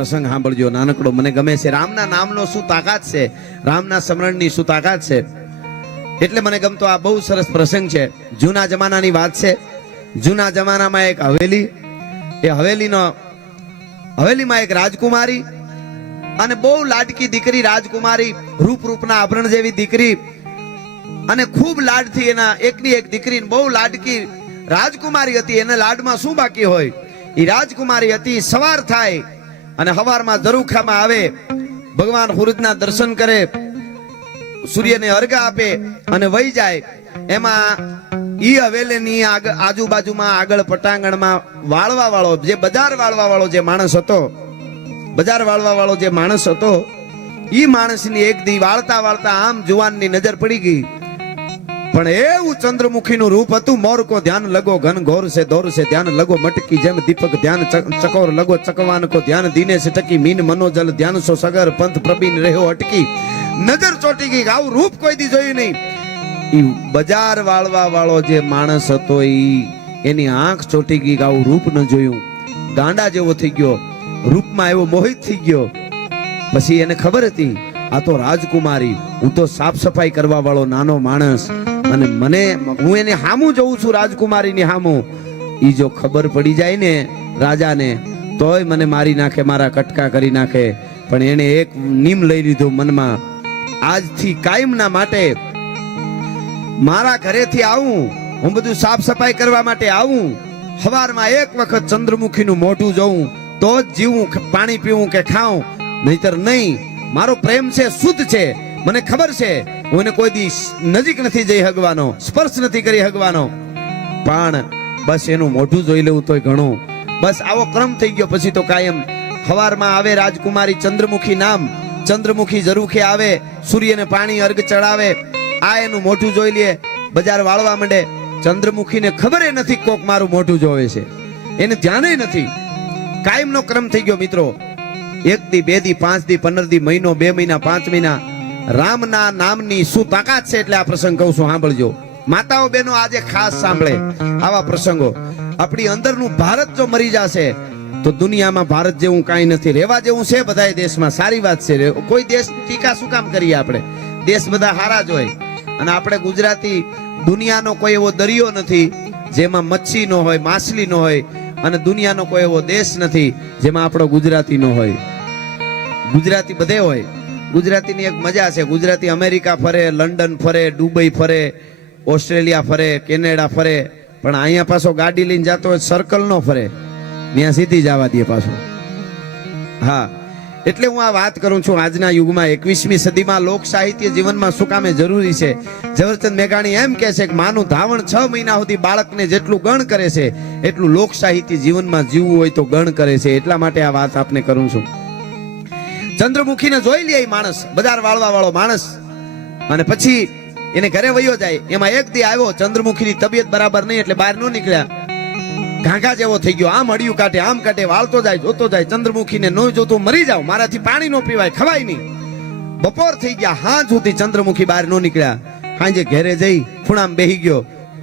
પ્રસંગ સાંભળજો, નાનકડો મને ગમે છે. રામના નામનો શું તાકાત છે, રામના સ્મરણની શું તાકાત છે, એટલે મને ગમતો આ બહુ સરસ પ્રસંગ છે. જૂના જમાનાની વાત છે. જૂના જમાનામાં એક હવેલી, એ હવેલીમાં એક રાજકુમારી અને બહુ લાડકી દીકરી, રાજકુમારી, રૂપના આભરણ જેવી દીકરી, અને ખૂબ લાડથી એના એકની એક દીકરી બહુ લાડકી રાજકુમારી હતી. એને લાડમાં શું બાકી હોય, એ રાજકુમારી હતી. સવાર થાય અને હવારમાં ઝરૂખામાં આવે, ભગવાન સૂરજના દર્શન કરે, સૂર્યને અર્ઘ આપે અને વહી જાય. એમાં ઈ હવેલીની આજુબાજુમાં આગળ પટાંગણમાં વાળવા વાળો જે બજાર વાળવા વાળો જે માણસ હતો, બજાર વાળવા વાળો જે માણસ હતો, ઈ માણસની એક દી વાળતા વાળતા આમ જુવાનની નજર પડી ગઈ. પણ એવું ચંદ્રમુખીનું રૂપ હતું. મોર કો ધ્યાન લગો ઘન ઘોર સે દોર સે ધ્યાન લગો મટકી જેમ દીપક ધ્યાન ચકોર લગો ચકવાન કો ધ્યાન દીને સે ટકી મીન મનોજલ ધ્યાન સો સગર પંથ પ્રબીન રહ્યો અટકી. નજર ચોટી ગઈ. આવું રૂપ કોઈ દી જોયું નહીં. ઈ બજાર વાળવા વાળો જે માણસ હતો, એની આંખ ચોટી ગઈ. આવું રૂપ ન જોયું. ગાંડા જેવો થઈ ગયો, રૂપમાં એવો મોહિત થઈ ગયો. પછી એને ખબર હતી આ તો રાજકુમારી, હું તો સાફ સફાઈ કરવા વાળો નાનો માણસ, અને હું એને હામું જોઉં છું, રાજકુમારીની હામું. ઈ જો ખબર પડી જાય ને રાજાને, તોય મને મારી નાખે, મારા કટકા કરી નાખે. પણ એને એક નિયમ લઈ લીધો મનમાં, આજથી કાયમના માટે મારા ઘરેથી આવું, હું બધું સાફ સફાઈ કરવા માટે આવું, સવારમાં એક વખત ચંદ્રમુખીનું મોઢું જોઉં તો જ જીવું, પાણી પીવું કે ખાઉં, નહીતર નહીં. મારો પ્રેમ છે, શુદ્ધ છે, મને ખબર છે, હું એને કોઈ દી નજીક નથી જઈ હગવાનો, સ્પર્શ નથી કરી હગવાનો. પણ બસ એનું મોઢું જોઈ લેવું તોય ઘણું. બસ આવો ક્રમ થઈ ગયો. પછી તો કાયમ સવારમાં આવે રાજકુમારી, ચંદ્રમુખી નામ, ચંદ્રમુખી ઝરૂખે આવે, સૂર્યને પાણી અર્ઘ ચડાવે, આ એનું મોઢું જોઈ લે, બજાર વાળવા માંડે. ચંદ્રમુખીને ખબર નથી કોક મારું મોઢું જોવે છે, એને ધ્યાન નથી. કાયમનો ક્રમ થઈ ગયો મિત્રો. 1 દી 2 દી 5 દી 15 દી, મહિનો 2 મહિના 5 મહિના. રામના નામની શું તાકાત છે, એટલે આ પ્રસંગ કહું છું, સાંભળજો. માતાઓ બહેનો આજે ખાસ સાંભળે આવા પ્રસંગો. આપણી અંદરનું ભારત જો મરી જશે તો દુનિયામાં ભારત જેવું કાંઈ નથી. રહેવા જેવું છે બધાય દેશમાં, સારી વાત છે. કોઈ દેશ ટીકા શું કામ કરીએ આપણે? દેશ બધા હારા જ હોય. અને આપણે ગુજરાતી, દુનિયાનો કોઈ એવો દરિયો નથી જેમાં મચ્છી ન હોય, માછલી ન હોય, અને દુનિયાનો કોઈ એવો દેશ નથી જેમાં આપણો ગુજરાતી ન હોય. ગુજરાતી બધે હોય. ગુજરાતીની એક મજા છે. ગુજરાતી અમેરિકા ફરે, લંડન ફરે, દુબઈ ફરે, ઓસ્ટ્રેલિયા ફરે, કેનેડા ફરે, પણ અહીંયા પાછો ગાડી લઈને જતો હોય સર્કલ નો ફરે, ત્યાં સીધી જવા દે પાછો. હા, એટલે હું આ વાત કરું છું. આજના યુગમાં 21મી સદીમાં લોક સાહિત્ય જીવનમાં શું કામે જરૂરી છે. ઝવેરચંદ મેઘાણી એમ કહે છે કે માનું ધાવણ 6 મહિના સુધી બાળકને જેટલું ગણ કરે છે, એટલું લોક સાહિત્ય જીવનમાં જીવવું હોય તો ગણ કરે છે. એટલા માટે આ વાત આપને કરું છું. ચંદ્રમુખીને જોઈ લે માણસ, બજાર વાળવા વાળો માણસ, અને પછી એને ઘરે વયો જાય. એમાં એક દી આવ્યો, ચંદ્રમુખીની તબિયત બરાબર નહીં એટલે બહાર ન નીકળ્યા. ઘાઘા જેવો થઈ ગયો, આમ હડિયું કાઢે, આમ કાઢે, વાળતો જાય, જોતો જાય. ચંદ્રમુખીને ન જોતું મરી જાવ, મારાથી પાણી ન પીવાય, ખવાય નહીં. બપોર થઈ ગયા, હાંજ સુધી ચંદ્રમુખી બહાર ન નીકળ્યા. હાંજે ઘરે જઈ ખૂણામાં બેહી ગયો.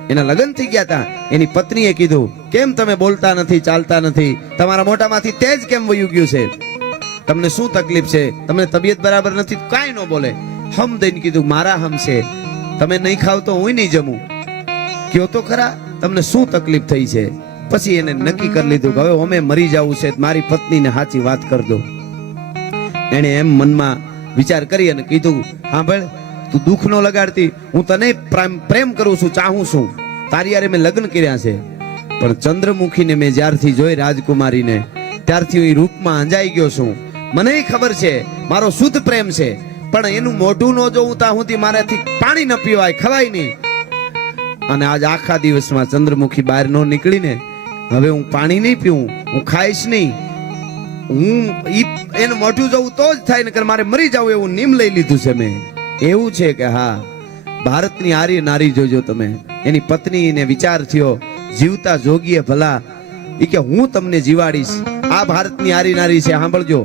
એના લગ્ન થઈ ગયા હતા. એની પત્નીએ કીધું, કેમ તમે બોલતા નથી, ચાલતા નથી? તમારા મોઢામાંથી તેજ કેમ વયું ગયું છે? તમને શું તકલીફ છે? તમને તબિયત બરાબર નથી? કાંઈ ન બોલે. હમ દઈને કીધું, મારા હમ છે, તમે નહીં ખાવ તો હું નહીં જમું. કયો તો ખરા, તમને શું તકલીફ થઈ છે? પછી એને નક્કી કરી લીધું કે હવે અમે મરી જવું છે, મારી પત્નીને સાચી વાત કરી દો. એને એમ મનમાં વિચાર કરી અને કીધું, સાંભળ, તું દુઃખ નો લગાડતી, હું તને પ્રેમ કરું છું, ચાહું છું, તારી યારે મેં લગ્ન કર્યા છે. પણ ચંદ્રમુખીને મેં જ્યારથી જોઈ, રાજકુમારીને, ત્યારથી હું રૂપમાં અંજાઈ ગયો છું. મને ખબર છે મારો શુદ્ધ પ્રેમ છે, પણ એનું મોઢું ન જોઉં ત્યાં સુધી મારાથી પાણી ન પીવાય, ખવાય નહીં. અને આજ આખા દિવસમાં ચંદ્રમુખી બહાર ન નીકળીને, હવે હું પાણી નહીં પીવું, હું ખાઈશ નહીં, હું એનું મોઢું જોઉં તો જ થાય, નકર મારે મરી જાવ એવું નિયમ લઈ લીધું છે મેં. એવું છે કે હા, ભારતની આર્ય નારી જોજો તમે. એની પત્નીને વિચાર થયો, જીવતા જોગીએ ભલા, એ કે હું તમને જીવાડીશ. આ ભારતની આર્ય નારી છે, સાંભળજો.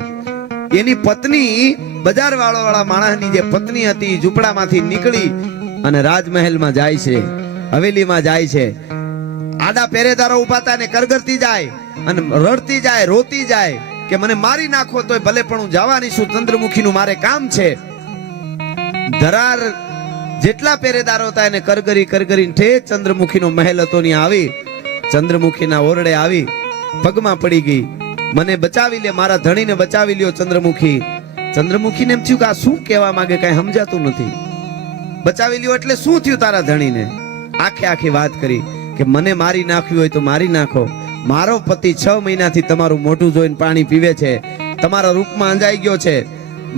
એની પત્ની બજાર વાળા માણસની જે પત્ની હતી, ઝૂંપડામાંથી નીકળી અને રાજમહેલમાં જાય છે, હવેલીમાં જાય છે. આડા પહેરેદારો ઉભા હતા ને કરગરતી જાય અને રડતી જાય, રોતી જાય. કે મને મારી નાખો તોય ભલે પણ હું જવાની છું, ચંદ્રમુખીનું મારે કામ છે. ધરાર જેટલા પહેરેદારો હતા એને કરગરીને ઠેઠ ચંદ્રમુખીનો મહેલ હતો ને આવી ચંદ્રમુખીના ઓરડે આવી પગમાં પડી ગઈ. મને બચાવી લે, મારા ધણીને બચાવી લ્યો ચંદ્રમુખી. ચંદ્રમુખીને એમ થયું કે આ શું કહેવા માંગે, કઈ સમજાતું નથી. બચાવી લ્યો એટલે શું થયું તારા ધણીને? આખી વાત કરી કે મને મારી નાખ્યું હોય તો મારી નાખો. મારો પતિ 6 મહિનાથી તમારું મોઢું જોઈને પાણી પીવે છે, તમારા રૂપમાં અંજાઈ ગયો છે.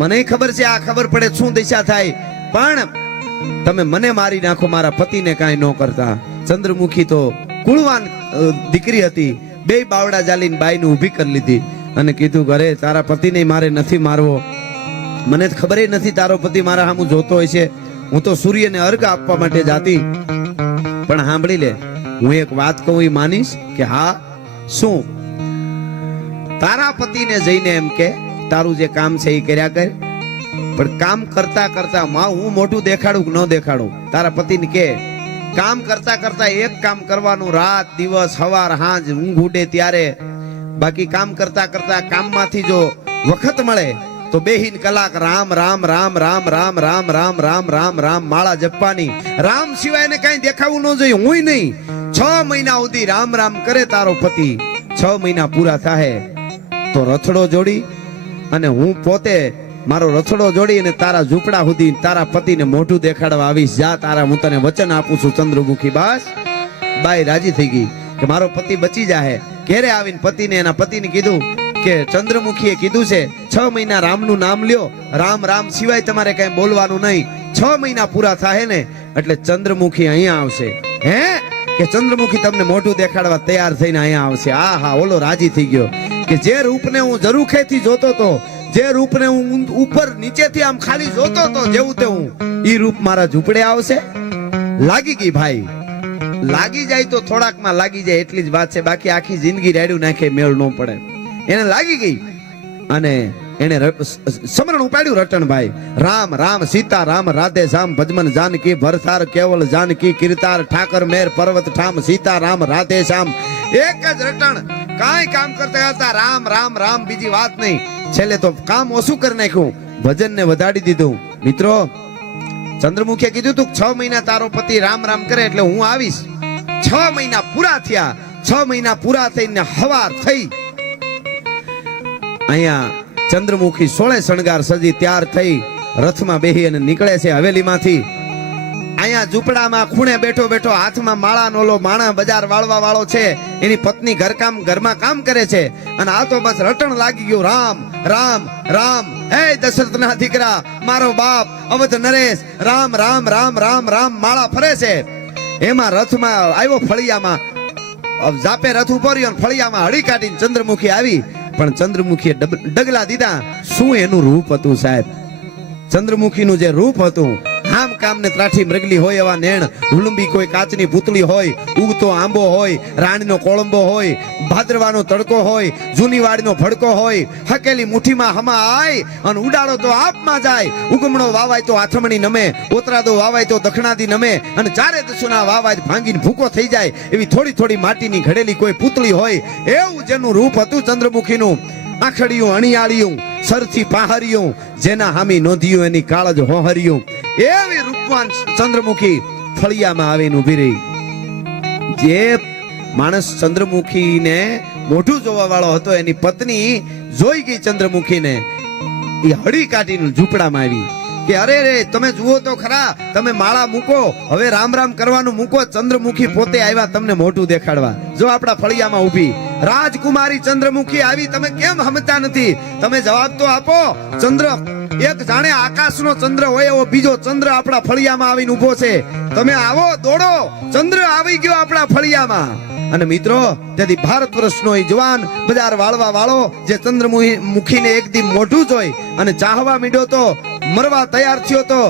મને ખબર છે, આ ખબર પડે શું દિશા થાય, પણ તમે મને મારી નાખો, મારા પતિને કાંઈ ન કરતા. ચંદ્રમુખી તો કુળવાન દીકરી હતી. બે બાવડા જાલીને બાઈને ઊભી કરી લીધી અને કીધું ઘરે તારા પતિને મારે નથી મારવો. મને ખબર નથી તારો પતિ મારા સામું જોતો હોય છે. હું તો સૂર્યને અર્ઘ આપવા માટે જાતી. પણ સાંભળી લે, હું એક વાત કહું એ માનીશ કે હા? શું? તારા પતિને જઈને એમ કે તારું જે કામ છે એ કર્યા કર, પણ કામ કરતા કરતા માં હું મોઢું દેખાડું કે ન દેખાડું? તારા પતિને કે કામ કરતા કરતા એક કામ કરવાનું, રાત દિવસ સવાર સાંજ ઊંઘ ઉડે ત્યારે. બાકી કામ કરતા કરતા કામમાંથી જો વખત મળે તો બેહીન કલાક રામ રામ રામ રામ રામ રામ રામ રામ રામ રામ માળા જપવાની. રામ સિવાય ને કઈ દેખાવું ન જોઈએ. હું નહીં 6 મહિના સુધી રામ રામ કરે તારો પતિ. 6 મહિના પૂરા થાય તો રથડો જોડી અને હું પોતે મારો રથડો જોડી અને તારા ઝૂંપડા સુધી તારા પતિને મોઢું દેખાડવા આવીશ. જા, તારા હું તને વચન આપું છું ચંદ્રમુખી. બસ બાઈ રાજી થઈ ગઈ કે મારો પતિ બચી જાહે. ઘેરે આવીને પતિને એના પતિને કીધું કે ચંદ્રમુખીએ કીધું છે 6 મહિના રામનું નામ લ્યો, રામ રામ સિવાય તમારે કઈ બોલવાનું નહીં. 6 મહિના પૂરા થાય ને એટલે ચંદ્રમુખી અહીંયા આવશે. હે કે ચંદ્રમુખી તમને મોઢું દેખાડવા તૈયાર થઈને અહીંયા આવશે. આ હા, ઓલો રાજી થઈ ગયો કે જે રૂપને હું ઝરૂખેથી જોતો તો, જે રૂપને હું ઉપર નીચેથી આમ ખાલી જોતો તો, જેવું તે હું ઈ રૂપ મારા ઝૂંપડે આવશે. લાગી ગઈ ભાઈ. લાગી જાય તો થોડાકમાં લાગી જાય એટલી જ વાત છે, બાકી આખી જિંદગી રેડ્યું નાખે મેળ ન પડે. એને લાગી ગઈ અને એને સમરણ ઉપાડ્યું રટણભાઈ. રામ રામ સીતા રામ રાધે શ્યામ ભજમન જાનકી ભરથાર કેવલ જાનકી કીર્તાર ઠાકર મેર પર્વત ઠામ સીતા રામ રાધે શ્યામ. એક જ રટણ, કાંઈ કામ કરતા હતા રામ રામ રામ, બીજી વાત નહીં. છેલ્લે તો કામ ઓછું કરી નાખ્યું, ભજન ને વધાડી દીધું. મિત્રો, ચંદ્રમુખીએ કીધું તું 6 મહિના તારો પતિ રામ રામ કરે એટલે હું આવીશ. 6 મહિના પૂરા થયા. 6 મહિના પૂરા થઈને હવાર થઈ. અહીંયા ચંદ્રમુખી 16 શણગાર સજી તૈયાર થઈ રથમાં બેહી અને નીકળે છે હવેલીમાંથી. અહીંયા ઝૂંપડામાં ખૂણે બેઠો બેઠો હાથમાં માળા નોલો માણા બજાર વાળવા વાળો છે. એની પત્ની ઘરમાં કામ કરે છે અને આ તો બસ રટણ લાગી ગયું. રામ રામ રામ, હે દશરથના દીકરા, મારો બાપ અવધ નરેશ, રામ રામ રામ રામ રામ માળા ફરે છે. એમાં રથમાં આવ્યો ફળિયામાં, જાપે રથ ઉભો રહ્યો, ફળિયામાં હળી કાઢીને ચંદ્રમુખી આવી. પણ ચંદ્રમુખીએ ડગલા દીધા. શું એનું રૂપ હતું સાહેબ! ચંદ્રમુખીનું જે રૂપ હતું, આમ કામને ત્રાઠી મૃગલી હોય એવા નેણ, હુલંબી કોઈ કાચની પૂતળી હોય, ઉગતો આંબો હોય, રાણીનો કોળંબો હોય, ભાદરવાનો તડકો હોય, જૂની વાડીનો ભડકો હોય, હકેલી મુઠ્ઠીમાં હમા આય અને ઉડાડો તો આપમાં જાય. ઉગમણો વાવાય તો આથમણી નમે, ઓતરાદો વાવાય તો દખણાદી નમે અને ચારે દસુના વાવાય ભાંગીને ભૂકો થઈ જાય. એવી થોડી થોડી માટીની ઘડેલી કોઈ પૂતળી હોય, એવું જેનું રૂપ હતું ચંદ્રમુખીનું. આખડિયું અણિયાળિયું સરથી પાહરિયું, જેના હામી નોંધ્યું એની કાળજ હોહરિયું. એવી રૂપવાન ચંદ્રમુખી ફળિયામાં આવીને ઊભી રહી. જે માણસ ચંદ્રમુખીને મોઢું જોવા વાળો હતો એની પત્ની જોઈ ગઈ ચંદ્રમુખીને. એ હળી કાઢીને ઝૂંપડામાં આવી કે અરે રે, તમે જુઓ તો ખરા, તમે માળા મૂકો, હવે રામ રામ કરવાનું મૂકો. ચંદ્રમુખી પોતે આવ્યા તમને મોઢું દેખાડવા. જો આપણા ફળિયામાં ઊભી રાજકુમારી ચંદ્રમુખી આવી. તમે કેમ સમજતા નથી? તમે જવાબ તો આપો. ચંદ્ર એક જાણે આકાશનો ચંદ્ર હોય એવો બીજો ચંદ્ર આપણા ફળિયામાં આવીને ઊભો છે. તમે આવો, દોડો, ચંદ્ર આવી ગયો આપણા ફળિયામાં. અને મિત્રો, તેથી ભારત વર્ષનો એ જવાન બજાર વાળવા વાળો જે ચંદ્રમુખીને એક દી મોઢું જોઈ અને ચાહવા મીડ્યો તો મરવા તૈયાર થયો તો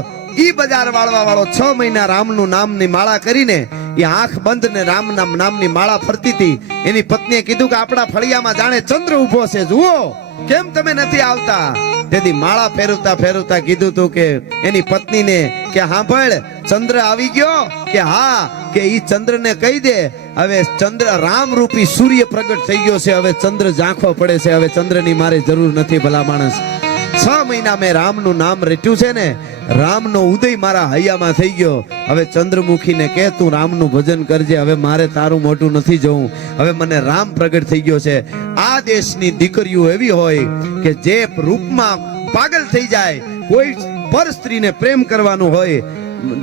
ઈ બજાર વાળવા વાળો 6 મહિના રામનું નામની માળા કરીને એ આંખ બંધ ને રામ નામની માળા ફરતી હતી. એની પત્નીએ કીધું કે આપણા ફળિયામાં જાણે ચંદ્ર ઉભો છે, જુઓ, કેમ તમે નથી આવતા? તેથી માળા ફેરવતા ફેરવતા કીધું તું કે એની પત્નીને કે સાંભળ, ચંદ્ર આવી ગયો કે હા, કે ઈ ચંદ્રને કહી દે હવે ચંદ્ર રામ રૂપી સૂર્ય પ્રગટ થઈ ગયો છે, હવે ચંદ્ર ઝાંખવો પડે છે, હવે ચંદ્રની મારે જરૂર નથી. ભલા માણસ 6 મહિના મેં રામનું નામ રેટ્યું છે ને, રામનો ઉદય મારા હૈયામાં થઈ ગયો. હવે ચંદ્રમુખીને કે તું રામનું ભજન કરજે, હવે મારે તારું મોઢું નથી જોવું, હવે મને રામ પ્રગટ થઈ ગયો છે. આ દેશની દીકરીઓ એવી હોય કે જે રૂપમાં પાગલ થઈ જાય, કોઈ પર સ્ત્રીને પ્રેમ કરવાનું હોય,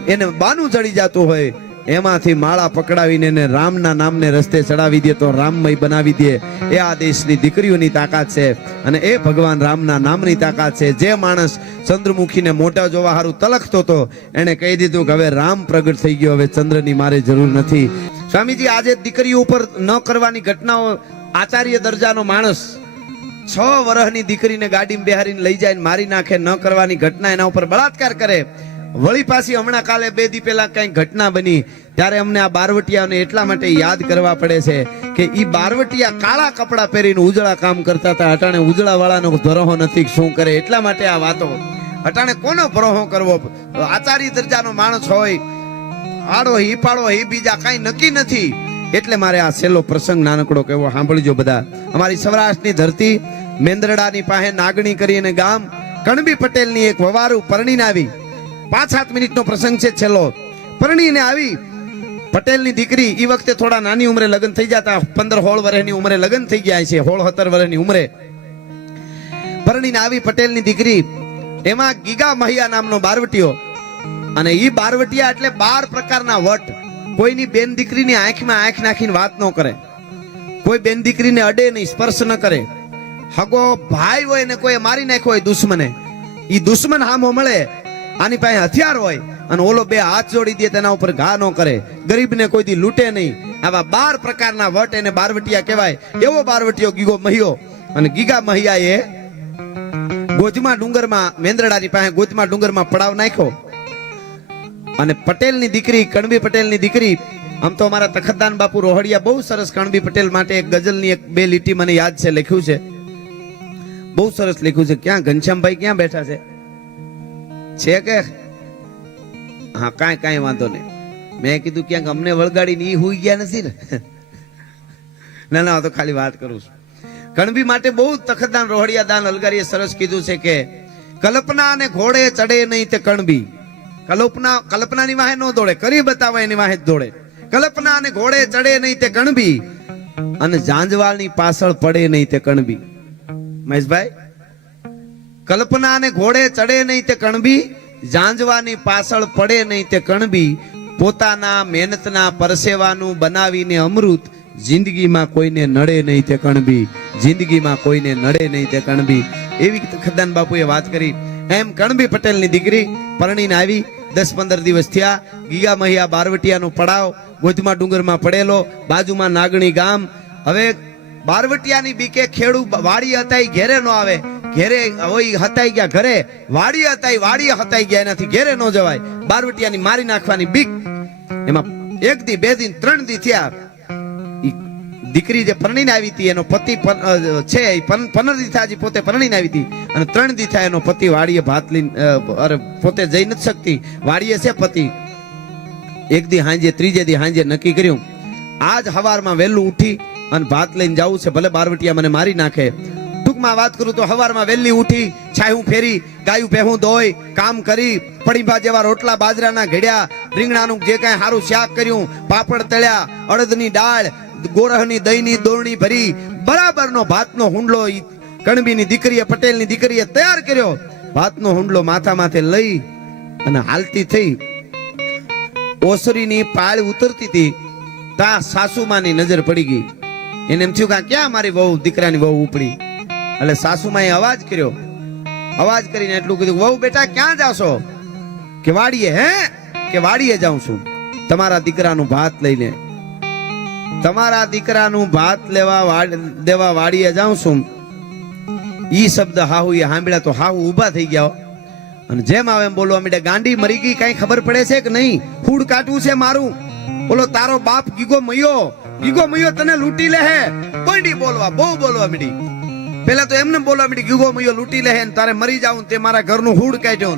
એને બાનું ચડી જતું હોય, એમાંથી માળા પકડાવીને એને રામના નામને રસ્તે ચડાવી દે તો રામમય બનાવી દે. એ આ દેશની દીકરીઓની તાકાત છે અને એ ભગવાન રામના નામની તાકાત છે. જે માણસ ચંદ્રમુખીને મોટા જોવા હારું તલખતો હતો, એને કહી દીધું કે હવે રામ પ્રગટ થઈ ગયો, હવે ચંદ્રની મારે જરૂર નથી. સ્વામીજી, આજે દીકરીઓ ઉપર ન કરવાની ઘટનાઓ, આચાર્ય દરજાનો માણસ 6 વર્ષની દીકરીને ગાડીમાં બેહારીને લઈ જાય મારી નાખે, ન કરવાની ઘટના, એના ઉપર બળાત્કાર કરે. વળી પાછી હમણાં કાલે 2 દી પહેલા કઈ ઘટના બની, ત્યારે અમને આ બારવટિયાને એટલા માટે યાદ કરવા પડે છે કે ઈ બારવટિયા કાળા કપડા પહેરીને ઉજળા કામ કરતા હતા. અટાણે ઉજળા વાળાનો ભરોહો નથી, શું કરે? એટલા માટે આ વાતો. અટાણે કોનો ભરોહો કરવો? આચાર્ય દરજાનો માણસ હોય, આડો હી પાડો હી બીજા કઈ નક્કી નથી. એટલે મારે આ છેલ્લો પ્રસંગ નાનકડો કહેવો, સાંભળજો બધા. અમારી સૌરાષ્ટ્રની ધરતી મેંદરડાની પાસે નાગણી કરીને ગામ, કણબી પટેલની એક વવારું પરણીને આવી. 5-7 મિનિટનો પ્રસંગ છે છેલ્લો. પરણીને આવી પટેલની દીકરી, એ વખતે થોડા નાની ઉંમરે લગ્ન થઈ જતા, 15-16 વર્ષની ઉંમરે લગ્ન થઈ ગયા છે, 16-17 વર્ષની ઉંમરે પરણીને આવી પટેલની દીકરી. એમાં ગીગા મહિયા નામનો બારવટીયો, અને ઈ બારવટિયા એટલે 12 પ્રકારના વટ. કોઈની બેન દીકરીની આંખમાં આંખ નાખીને વાત ન કરે, કોઈ બેન દીકરીને અડે નહીં, સ્પર્શ ન કરે. હગો ભાઈ હોય ને કોઈ મારી નાખ્યો હોય દુશ્મને, ઈ દુશ્મન હામો મળે, આની પાસે હથિયાર હોય અને ઓલો 2 હાથ જોડી દે, તેના ઉપર ઘા ન કરે, ગરીબને કોઈ દી લૂંટે નહીં. આવા 12 પ્રકારના વટ એને બારવટિયા કહેવાય. એવો બારવટિયો ગીગો મહિયો. અને ગીગા મહિયાએ ગોજમા ડુંગરમાં, મેંદરડાની પાસે ગોજમા ડુંગરમાં પડાવ નાખ્યો. અને પટેલની દીકરી, કણબી પટેલની દીકરી, આમ તો અમારા તખતદાન બાપુ રોહડિયા બહુ સરસ કણબી પટેલ માટે એક ગઝલની 1-2 લીટી મને યાદ છે, લખ્યું છે, બહુ સરસ લખ્યું છે. ક્યાં ઘનશ્યામભાઈ ક્યાં બેઠા છે કે? હા, કાંઈ વાંધો નહીં. મેં કીધું ક્યાંક અમને વળગાડીને ઈ હુઈ ગયા નથી ને? ના, તો ખાલી વાત કરું છું. કણબી માટે બહુ તખતદાન રોહડિયા દાન અલગારીએ સરસ કીધું છે કે કલ્પના અને ઘોડે ચડે નહીં તે કણબી. કલ્પનાની વાહે ન દોડે, કરી બતાવે એની વાહે જ દોડે. કલ્પના અને ઘોડે ચડે નહીં તે કણબી, અને જાંજવાળની પાછળ પડે નહીં તે કણબી. મહેશભાઈ, કલ્પના અને ઘોડે ચડે નહીં તે કણબી, જાંજવાની પાછળ પડે નહીં તે કણબી, પોતાના મહેનતના પરસેવાનું બનાવીને અમૃત, જિંદગીમાં કોઈને નડે નહીં તે કણબી, જિંદગીમાં કોઈને નડે નહીં તે કણબી. એવી ખદ્દાન બાપુએ વાત કરી. એમ કણબી પટેલની દીકરી પરણીને આવી, 10-15 દિવસ થયા. ગીગા મહિયા બારવટિયાનો પડાવ ગોધમા ડુંગરમાં પડેલો, બાજુમાં નાગણી ગામ. હવે બારવટિયાની બીકે ખેડૂ વાડી હતા, ઘેરે ન આવે, ઘેરે હોય હતાઈ ગયા ઘરે, વાડી હતાઈ ગયા, એનાથી ઘેરે ન જવાય. બારવટિયાની મારી નાખવાની બીક. એમાં 1 દી 2 દી 3 દી થયા. દીકરી જે પરણીને આવી હતી, એનો પતિ છે 15 દી થયા, પોતે પરણીને આવી હતી, અને 3 દી થયા એનો પતિ વાડીએ ભાત લઈને, પોતે જઈ નથી શકતી, વાડીએ છે પતિ. 1 દી હાંજે, 3જે દી હાંજે નક્કી કર્યું, આજ હવારમાં વહેલું ઉઠી અને ભાત લઈને જવું છે, ભલે બારવટિયા મને મારી નાખે. ટૂંકમાં વાત કરું તો હવારમાં વહેલી ઉઠી, છાયું ફેરી, ગાયું ભેહું ધોઈ, કામ કરી, પડીભા જેવા રોટલા બાજરાના ઘડ્યા, રીંગણાનું જે કાંઈ સારું શાક કર્યું, પાપડ તળ્યા, અડદની દાળ, ગોરહની દહીંની દોરણી ભરી, બરાબરનો ભાતનો હુંડલો કણબીની દીકરીએ, પટેલની દીકરીએ તૈયાર કર્યો. ભાતનો હુંડલો માથા માથે લઈ અને હાલતી થઈ. ઓસરીની પાળ ઉતરતી હતી, તા સાસુમાની નજર પડી ગઈ. એને એમ થયું કે ક્યાં મારી વહુ, દીકરાની વહુ ઉપડી. એટલે સાસુમાએ અવાજ કર્યો. અવાજ કરીને એટલું કીધું, વહુ બેટા ક્યાં જાશો? કે વાડીએ. હે? કે વાડીએ જાઉં છું, તમારા દીકરાનું ભાત લઈને. તમારા દીકરાનું ભાત દેવા વાડીએ જાઉં છું. ઈ શબ્દ હાહુ એ સાંભળ્યા તો હાહુ ઊભા થઈ ગયા, અને જેમ આવે એમ બોલવા માંડ્યા, ગાંડી મરી ગઈ, કઈ ખબર પડે છે કે નહીં? ફૂડ કાઢવું છે મારું. બોલો, તારો બાપ ગીગો મયો તને લૂંટી લે હે. કોઈની બોલવા, બહુ બોલવા માંડી. પેલા તો એમને બોલવા માંડી, ગીગો મયો લૂંટી લે હે, તારે મરી જાવું, તે મારા ઘરનું હૂડ કાઢ્યો.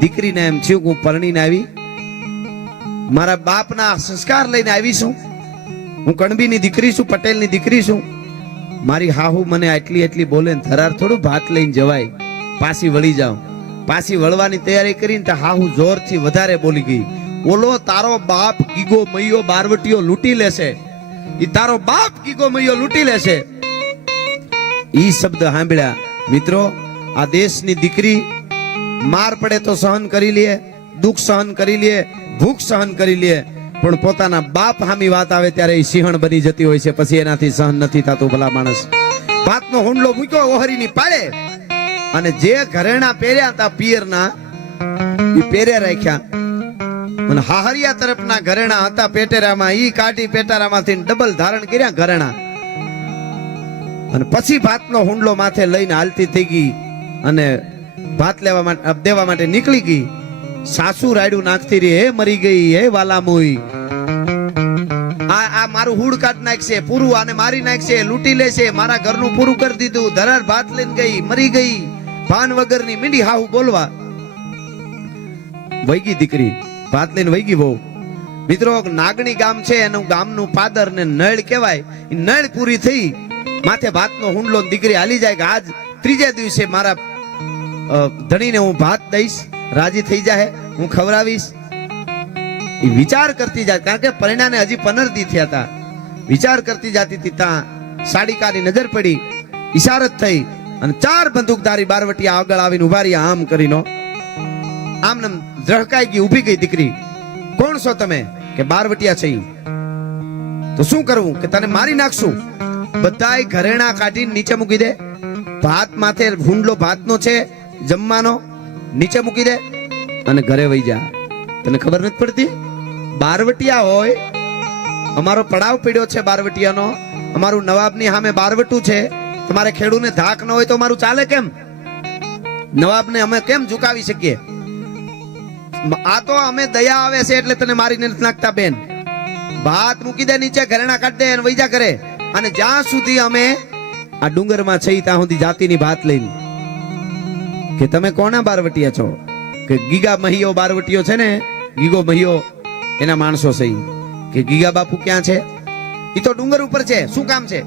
દીકરીને એમ થયું કે હું પરણીને આવી, મારા બાપના સંસ્કાર લઈને આવી છું, હું કણબીની દીકરી છું, પટેલની દીકરી છું, મારી હાહુ મને એટલી બોલે ને થરાર થોડું ભાત લઈને જવાય, પાછી વળી જાઉં. પાછી વળવાની તૈયારી કરીને તો હાહુ જોરથી વધારે બોલી ગઈ, ઓલો તારો બાપ ગીગો મૈયો બારવટીયો લૂંટી લેશે, ઈ તારો બાપ ગીગો મૈયો લૂંટી લેશે. ઈ શબ્દ સાંભળ્યા મિત્રો, આ દેશની દીકરી માર પડે તો સહન કરી લે, દુઃખ સહન કરી લે, ભૂખ સહન કરી લે, પણ પોતાના બાપ સામી વાત આવે ત્યારે એ સિંહણ બની જતી હોય છે, પછી એનાથી સહન નથી થતું. ભલા માણસ ભાતનો હુંડલો મૂક્યો ઓહરીની પાડે, અને જે ઘરેણા પહેર્યા હતા પિયરના એ પહેર્યા રાખ્યા, અને હાહરિયા તરફના ઘરેણા હતા પેટેરામાં, ઈ કાઢી પેટારામાંથી ડબલ ધારણ કર્યા ઘરેણા, અને પછી ભાતનો હુંડલો માથે લઈને હાલતી થઈ ગઈ અને ભાત લેવા માટે દેવા માટે નીકળી ગઈ. સાસુ રાયડું નાખતી રહી, હે મરી ગઈ, હે વાલામોઈ, આ મારું હુડ કાઢ નાખશે, પૂરું આને મારી નાખશે, લૂંટી લેશે, મારા ઘરનું પૂરું કરી દીધું, ધરાર ભાત લઈને ગઈ, મરી ગઈ, ભાન વગરની મીંડી હાહુ બોલવા. વૈગી દીકરી ભાત લઈને વૈગી બહુ. મિત્રો નાગણી ગામ છે, એનું ગામનું પાદર ને નળ કહેવાય, એ નળ પૂરી થઈ, માથે ભાતનો હુંડલો દીકરી હાલી જાય કે આજ ત્રીજે દિવસે મારા ધણીને હું ભાત દઈશ, રાજી થઈ જાય, હું ખવડાવીશ. એ વિચાર કરતી જાય, કારણ કે પરિણામે હજી 15 દી થયા હતા. વિચાર કરતી જતી હતી, ત્યાં સાડીકાની નજર પડી, ઈશારત થઈ, અને 4 બંદૂકધારી બારવટિયા આગળ આવીને ઉભા રહ્યા, આમ કરીને આમ નમ ઝળકાઈ ગઈ, ઊભી ગઈ દીકરી. કોણ છો તમે? કે બારવટિયા છે. તો શું કરવું? કે તને મારી નાખશું. બધાય ઘરેણા કાઢીને નીચે મૂકી દે, ભાત માથે હુંડલો ભાતનો છે જમવાનો, નીચે મૂકી દે અને ઘરે વહી જા. તને ખબર નથી પડતી? બારવટિયા હોય, અમારો પડાવ પડ્યો છે બારવટિયાનો, અમારું નવાબની સામે બારવટું છે, તમારે ખેડૂને ધાક ન હોય તો અમારું ચાલે કેમ? નવાબને અમે કેમ ઝુકાવી શકીએ? આ તો અમે દયા આવે છે એટલે તને મારીને નથી નાખતા બેન. ભાત મૂકી દે નીચે, ઘરેણા કાઢ દે અને વહી જા કરે. અને જ્યાં સુધી અમે આ ડુંગરમાં છે ત્યાં સુધી જાતિની ભાત લઈને કે તમે કોના બારવટિયા છો? કે ગીગા મહિયો બારવટીયો છે ને, ગીગો મહિયો એના માણસો છે. કે ગીગા બાપુ ક્યાં છે? એ તો ડુંગર ઉપર છે, શું કામ છે?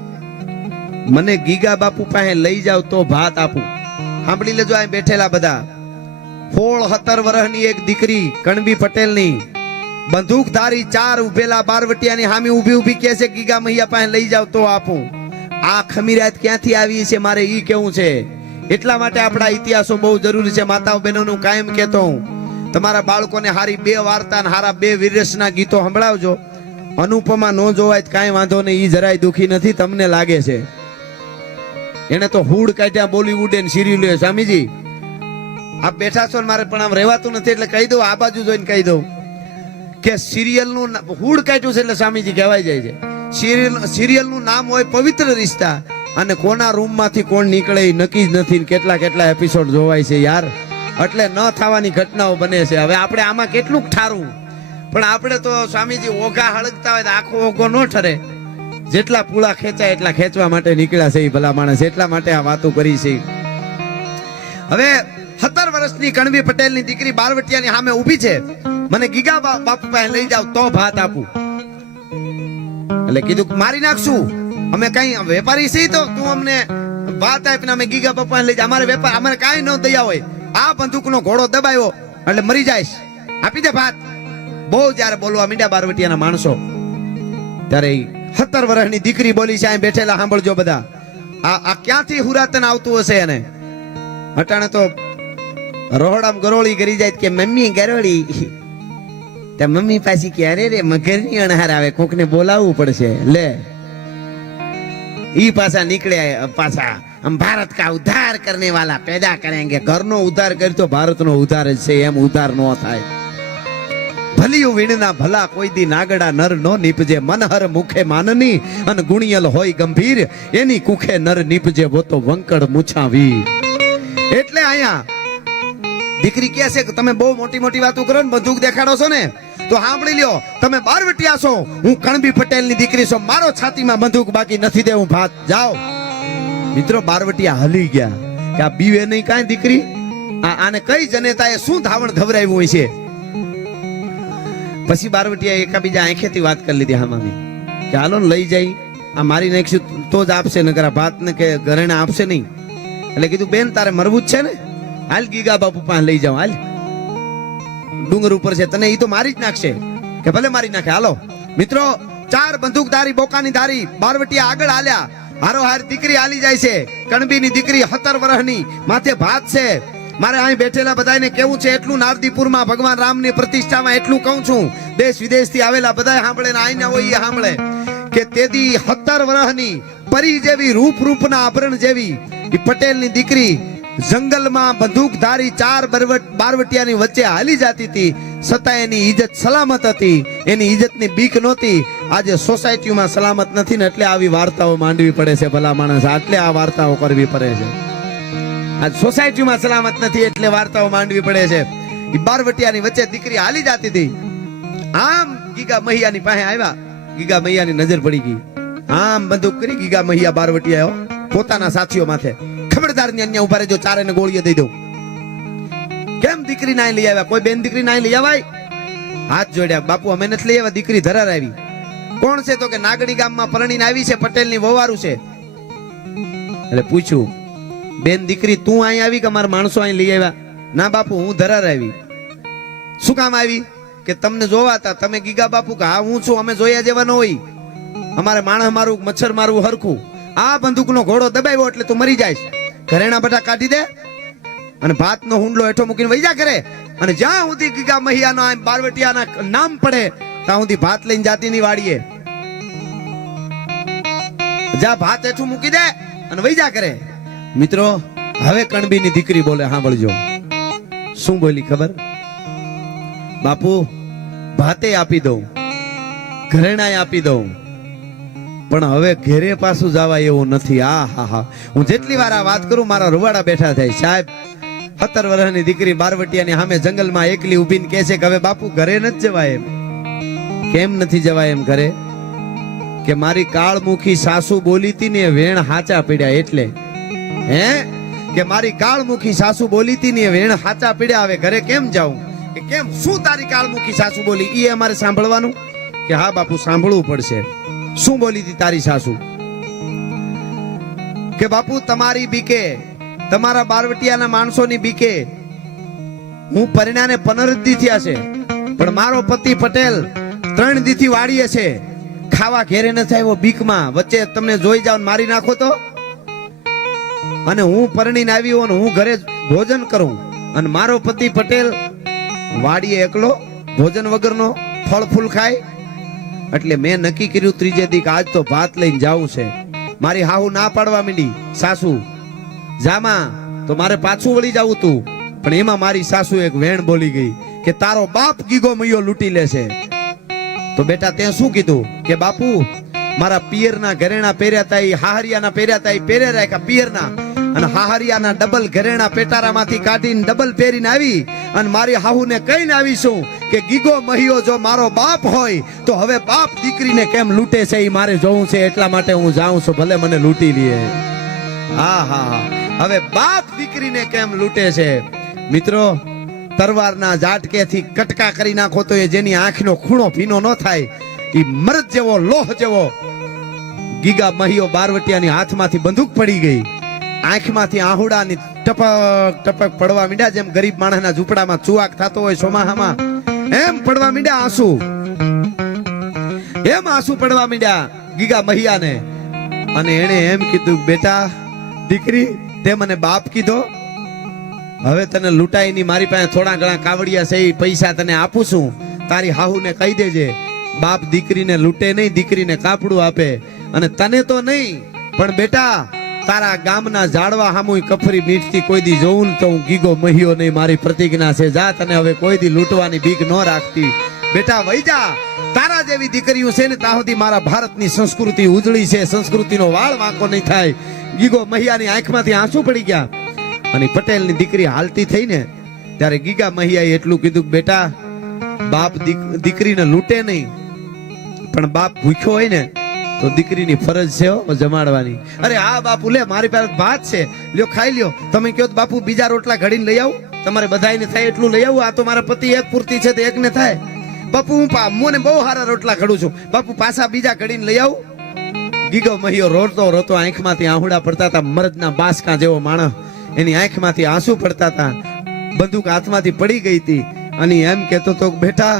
મને ગીગા બાપુ પાસે લઈ જાવ તો ભાત આપું. સાંભળી લેજો આ બેઠેલા બધા, 17 વર્ષની એક દીકરી કણબી પટેલની, બંદૂકધારી 4 ઉભેલા બારવટિયાની સામે ઊભી કહે છે ગીગા મહિયા પાસે લઈ જાવ તો આપું. આ ખમીરાત ક્યાંથી આવી છે મારે ઈ કેવું છે. એટલા માટે આપણા ઇતિહાસો બહુ જરૂરી છે. માતાઓ બહેનોનું કાયમ કહેતો હું, તમારા બાળકોને હારી 2 વાર્તા અને હારા 2 વીરરસના ગીતો સંભળાવજો. અનુપમા નો જોવાય કાંઈ વાંધો નહીં, ઈ જરાય દુખી નથી, તમને લાગે છે. એને તો હુડ કાઢ્યા બોલીવુડ ને સિરિયલ. સ્વામીજી આપ બેઠા છો ને મારે પણ આમ રહેવાતું નથી એટલે કહી દઉં, આ બાજુ જોઈને કહી દઉં કે સિરિયલ નું હુડ કાઢ્યું છે એટલે સ્વામીજી કહેવાય જાય છે. સિરિયલ નું નામ હોય પવિત્ર રિશ્તા, અને કોના રૂમ માંથી કોણ નીકળે એ નક્કી જ નથી. કેટલા એપિસોડ જોવાય છે યાર, એટલે ન થવાની ઘટનાઓ બને છે. હવે આપણે આમાં કેટલું ઠારું, પણ આપણે તો સ્વામીજી ઓઘા હળગતા હોય તો આખો ઓઘો ન ઠરે. જેટલા પૂળા ખેંચાય એટલા ખેંચવા માટે નીકળ્યા છે એ ભલા માણસ, એટલા માટે આ વાતો કરી છે. હવે 17 વર્ષની કણબી પટેલની દીકરી બારવટિયાની સામે ઊભી છે, મને ગીગા બાપુ પાસે લઈ જાવ તો ભાત આપું. એટલે કીધું મારી નાખશું, અમે કઈ વેપારી છીએ તો તું અમને ભાત આપીને અમે ગીગા બાપુ પાસે લઈ જા. અમારે વેપાર અમારે કાંઈ ન દયા હોય. આ બંદૂકનો ઘોડો દબાયો એટલે મરી જાય, આપી દે ભાત. બહુ જયારે બોલવા મીંડ્યા બારવટિયાના માણસો, ત્યારે 17 વર્ષની દીકરી બોલી છે. અહીં બેઠેલા સાંભળજો બધા, આ ક્યાંથી હુરાતન આવતું હશે એને. અટાણે તો રોહડામ ગરોળી કરી જાય કે મમ્મી ગરોળી, તો મમ્મી પાછી કે અરે રે મગરની અણહાર આવે, કોકને બોલાવવું પડશે. લે ઈ પાછા નીકળ્યા, પાછા हम भारत का उद्धार करने वाला पैदा करेंगे. ઘરનો ઉદ્ધાર કરી તો ભારતનો ઉદ્ધાર જ છે, એમ ઉદ્ધાર નો થાય. ભલિયું વીણના ભલા કોઈ દી નાગડા નર નો નીપજે, મનહર મુખે માનની અને ગુણિયલ હોય ગંભીર, એની કુખે નર નીપજે વો તો વંકડ મૂછાવી. એટલે અહીંયા દીકરી કહે છે કે તમે બહુ મોટી મોટી વાતો કરો ને બંદૂક દેખાડો છો ને, તો સાંભળી લ્યો, તમે બારવટિયા છો, હું કણબી પટેલની દીકરી છું, મારો છાતીમાં બંદૂક બાકી નથી દેવું, ભાત જાઓ. મિત્રો બારવટિયા હલી ગયા કે આ બીવે નહીં કાંઈ દીકરી, આને કઈ જનેતાએ શું ધાવણ ધવરાવ્યું હોય છે. પછી બારવટિયા એકાબીજા આંખેથી વાત કરી લીધી હા મામી કે હાલો ને લઈ જાય, આ મારી નાખશું તો જ આપશે, નકર ભાત ને કે ઘરેણા આપશે નહીં. એટલે કીધું બેન તારે મરવું જ છે ને, હાલ ગીગા બાપુ પાસે લઈ જાઓ, હાલ ડુંગર ઉપર છે, તને ઈ તો મારી જ નાખશે. કે ભલે મારી નાખે, હાલો. મિત્રો 4 બંદૂકધારી બોકાની ધારી બારવટિયા આગળ હાલ્યા. હારો હાર દીકરી હાલી જાય છે, કણબીની દીકરી 17 વર્ષની, માથે ભાત છે. મારે અહીં બેઠેલા બધાને કેવું છે એટલું નારદીપુરમાં ભગવાન રામની પ્રતિષ્ઠામાં એટલું કહું છું, દેશ વિદેશથી આવેલા બધા સાંભળે ને આઈના હોય એ સાંભળે કે તેદી 17 વર્ષની પરી જેવી રૂપના આભરણ જેવી એ પટેલની દીકરી જંગલમાં બંદૂકધારી 4 બારવટિયાની વચ્ચે હાલી જતી હતી, છતાં એની ઇજ્જત સલામત હતી, એની ઇજ્જતની બીક નહોતી. આજે સોસાયટીમાં સલામત નથી ને એટલે આવી વાર્તાઓ માંડવી પડે છે. ભલા માણસ આટલે આ વાર્તાઓ કરવી પડે છે. આજ સોસાયટીમાં સલામત નથી એટલે વાર્તાઓ માંડવી પડે છે. એ બારવટિયાની વચ્ચે દીકરી હાલી જતી હતી. આમ ગીગા મહિયાની પાસે આવ્યા, ગીગા મહિયાની નજર પડી ગઈ. આમ બંદૂક કરી ગીગા મહિયા બારવટિયા પોતાના સાથીઓ માથે ખબરદાર ને અન્ય ઉભા રહેજો, 4 ને ગોળીઓ દઈ દઉં. કેમ દીકરી ના લઈ આવ્યા? કોઈ બેન દીકરી ના લઈ આવાય? હાથ જોડ્યા. બાપુ અમે નથી લઈ આવ્યા, દીકરી ધરાર આવી. કોણ છે? તો કે નાગડી ગામમાં પરણીને આવી છે, પટેલની વહવારું છે. એટલે પૂછ્યું બેન દીકરી તું અહીં આવી કે મારા માણસો અહીં લઈ આવ્યા? ના બાપુ હું ધરાર આવી. શું કામ આવી? કે તમને જોવા હતા. તમે ગીગા બાપુ કે હા હું છું, અમે જોયા જેવા ન હોય, અમારે માણસ મારું મચ્છર મારું હરખું. આ બંદૂકનો ઘોડો દબાવ્યો એટલે તું મરી જાય. ઘરેણા બટા કાઢી દે અને ભાતનો હુંડલો હેઠો મૂકીને વૈજા કરે, અને જ્યાં સુધી ગીગા મહિયાનો બારવટિયાના નામ પડે ત્યાં સુધી ભાત લઈને જાતી ની વાડીએ જા, ભાત હેઠું મૂકી દે અને વૈજા કરે. મિત્રો હવે કણબીની દીકરી બોલે, સાંભળજો શું બોલી ખબર? બાપુ ભાતે આપી દઉં, ઘરેણાય આપી દઉં, પણ હવે ઘેરે પાછું જવા એવું નથી. આ હા હા, હું જેટલી વાર આ વાત કરું મારા રૂવાડા બેઠા થાય. સાહેબ 17 વર્ષની દીકરી બારવટિયાની સામે જંગલમાં એકલી ઊભીને કહે છે કે હવે બાપુ ઘરે નથી જવાય. એમ કેમ નથી જવાય એમ ઘરે? કે મારી કાળમુખી સાસુ બોલી હતી ને વેણ હાચા પડ્યા એટલે. હે કે મારી કાળમુખી સાસુ બોલી હતી ને વેણ હાચા પડ્યા, હવે ઘરે કેમ જાઉં? કે કેમ શું તારી કાળમુખી સાસુ બોલી? એ અમારે સાંભળવાનું? કે હા બાપુ સાંભળવું પડશે. શું બોલી હતી તારી સાસુ? કે બાપુ તમારી બીકે, તમારા બારવટિયાના માણસોની બીકે હું પરિણાને 15 દી થયા છે, પણ મારો પતિ પટેલ 3 દીથી વાડીએ છે, ખાવા ઘેરે ન થાય બીકમાં વચ્ચે તમને જોઈ જાવ મારી નાખો તો. અને હું પરણીને આવી હોઉં હું ઘરે ભોજન કરું અને મારો પતિ પટેલ વાડીએ એકલો ભોજન વગરનો ફળ ફૂલ ખાય. એટલે મેં નક્કી કર્યું ત્રીજે દી આજ તો ભાત લઈને જાવું છે. મારી હાહુ ના પાડવા માંડી, સાસુ જામાં તો મારે પાછું વળી જવું તું, પણ એમાં મારી સાસુ એક વેણ બોલી ગઈ કે તારો બાપ ગીગો મૈયો લૂંટી લેશે. તો બેટા તે શું કીધું? કે બાપુ મારા પિયરના ઘરેણા પહેર્યા હતા, હાહરિયાના પહેર્યા હતા, પહેરે રાખ્યા પિયરના, અને હાહરિયાના ડબલ ઘરેણા પેટારામાંથી કાઢીને ડબલ પહેરીને આવી અને મારી હાહુને કહીને આવીશું કે ગીગો મહિયો જો મારો બાપ હોય તો હવે બાપ દીકરીને કેમ લૂંટે છે એ મારે જોવું છે, એટલા માટે હું જાઉં છું, ભલે મને લૂંટી લે. હા હા, હવે બાપ દીકરીને કેમ લૂંટે છે? મિત્રો તરવારના ઝાટકેથી કટકા કરી નાખો તો એ જેની આંખનો ખૂણો ભીનો ન થાય એ મરદ જેવો લોહ જેવો ગીગા મહિયો બારવટિયાની હાથમાંથી બંદૂક પડી ગઈ, આંખમાંથી આહુડાની ટપક ટપક પડવા મીડ્યા, જેમ ગરીબ માણસના ઝૂંપડામાં ચુવાક થતો હોય ચોમાહામાં એમ પડવા મીડ્યા આંસુ, એમ આંસુ પડવા મીડ્યા ગીગા મહિયાને. અને એને એમ કીધું બેટા દીકરી તે મને બાપ કીધો, હવે તને લૂંટાઈ ની, મારી પાસે થોડા ઘણા કાવડિયા છે એ પૈસા તને આપું છું, તારી હાહુને કહી દેજે બાપ દીકરીને લૂંટે નહીં, દીકરીને કાપડું આપે. અને તને તો નહીં પણ બેટા તારા ગામના ઝાડવા હામુય કફરી મીઠતી કોઈ દી જોઉં તો હું ગીગો મહિયો નહીં, મારી પ્રતિજ્ઞા છે. જા, તને હવે કોઈ દી લૂંટવાની બીક ન રાખતી. બેટા વઈ જા, તારા જેવી દીકરીઓ છે ને ત્યાં સુધી મારા ભારતની સંસ્કૃતિ ઉજળી છે, સંસ્કૃતિનો વાળ વાંકો નહીં થાય. ગીગો મહિયાની આંખમાંથી આંસુ પડી ગયા. અને પટેલની દીકરી હાલતી થઈ ને ત્યારે ગીગા મહિયાએ એટલું કીધું બેટા બાપ દીકરીને લૂંટે નહીં, પણ બાપ ભૂખ્યો હોય ને તો દીકરીની ફરજ છે જમાડવાની. અરે હા બાપુ લે મારી પાસે ભાત છે, લ્યો ખાઈ લ્યો. તમે કહો બાપુ બીજા રોટલા ઘડીને લઈ આવું, તમારે બધાયને થાય એટલું લઈ આવું. આ તો મારા પતિ એક પૂર્તિ છે તો એકને થાય. બાપુ હું મને બહુ સારા રોટલા ઘડું છું. બાપુ પાછા બીજા ઘડીને લઈ આવું. ગીગો મહિયો રોતો રોતો આંખમાંથી આહુડા પડતા હતા. મરદના બાસકા જેવો માણસ, એની આંખમાંથી આંસુ પડતા હતા. બંદૂક હાથમાંથી પડી ગઈ હતી અને એમ કહેતો તો બેટા,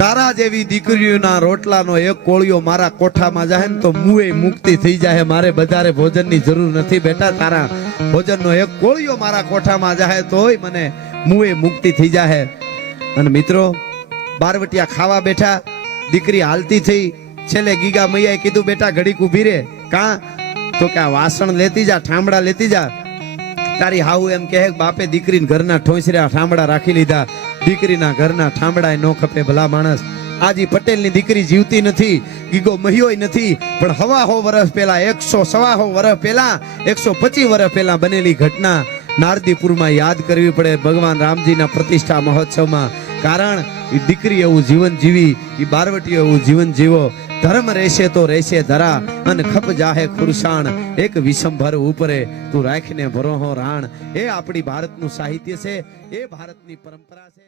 તારા જેવી દીકરીઓના રોટલાનો એક કોળિયો મારા કોઠામાં જાય ને તો મુએ મુક્તિ થઈ જાય. મારે બધારે ભોજનની જરૂર નથી બેટા. તારા ભોજનનો એક કોળિયો મારા કોઠામાં જાય તોય મને મુએ મુક્તિ થઈ જાય. અને મિત્રો બારવટિયા ખાવા બેઠા, દીકરી હાલતી થઈ. છેલ્લે ગીગા મૈયાએ કીધું બેટા ઘડીક ઊભી રે. કાં તો કે આ વાસણ લેતી જા, ઠામડા લેતી જા. તારી હાઉ એમ કહે બાપે દીકરીને ઘરના ઠોંસર્યા ઠામડા રાખી લીધા. દીકરીના ઘરના ઠામડા નો ખપે ભલા માણસ. આજી પટેલની દીકરી જીવતી નથી, ગીગો મહિયોય નથી, પણ 125 વર્ષ પહેલા 125 વર્ષ પહેલા 125 વર્ષ પહેલા બનેલી ઘટના નારદીપુરમાં યાદ કરવી પડે ભગવાન રામજીના પ્રતિષ્ઠા મહોત્સવમાં. કારણ એ દીકરી એવું જીવન જીવી, એ બારવટીઓ એવું જીવન જીવો. ધર્મ રહેશે તો રહેશે ધરા, અને ખપ જાહે ખુરસાણ એક વિષંભર ઉપરે તું રાખીને ભરોહો રાણ. એ આપણી ભારતનું સાહિત્ય છે, એ ભારતની પરંપરા છે.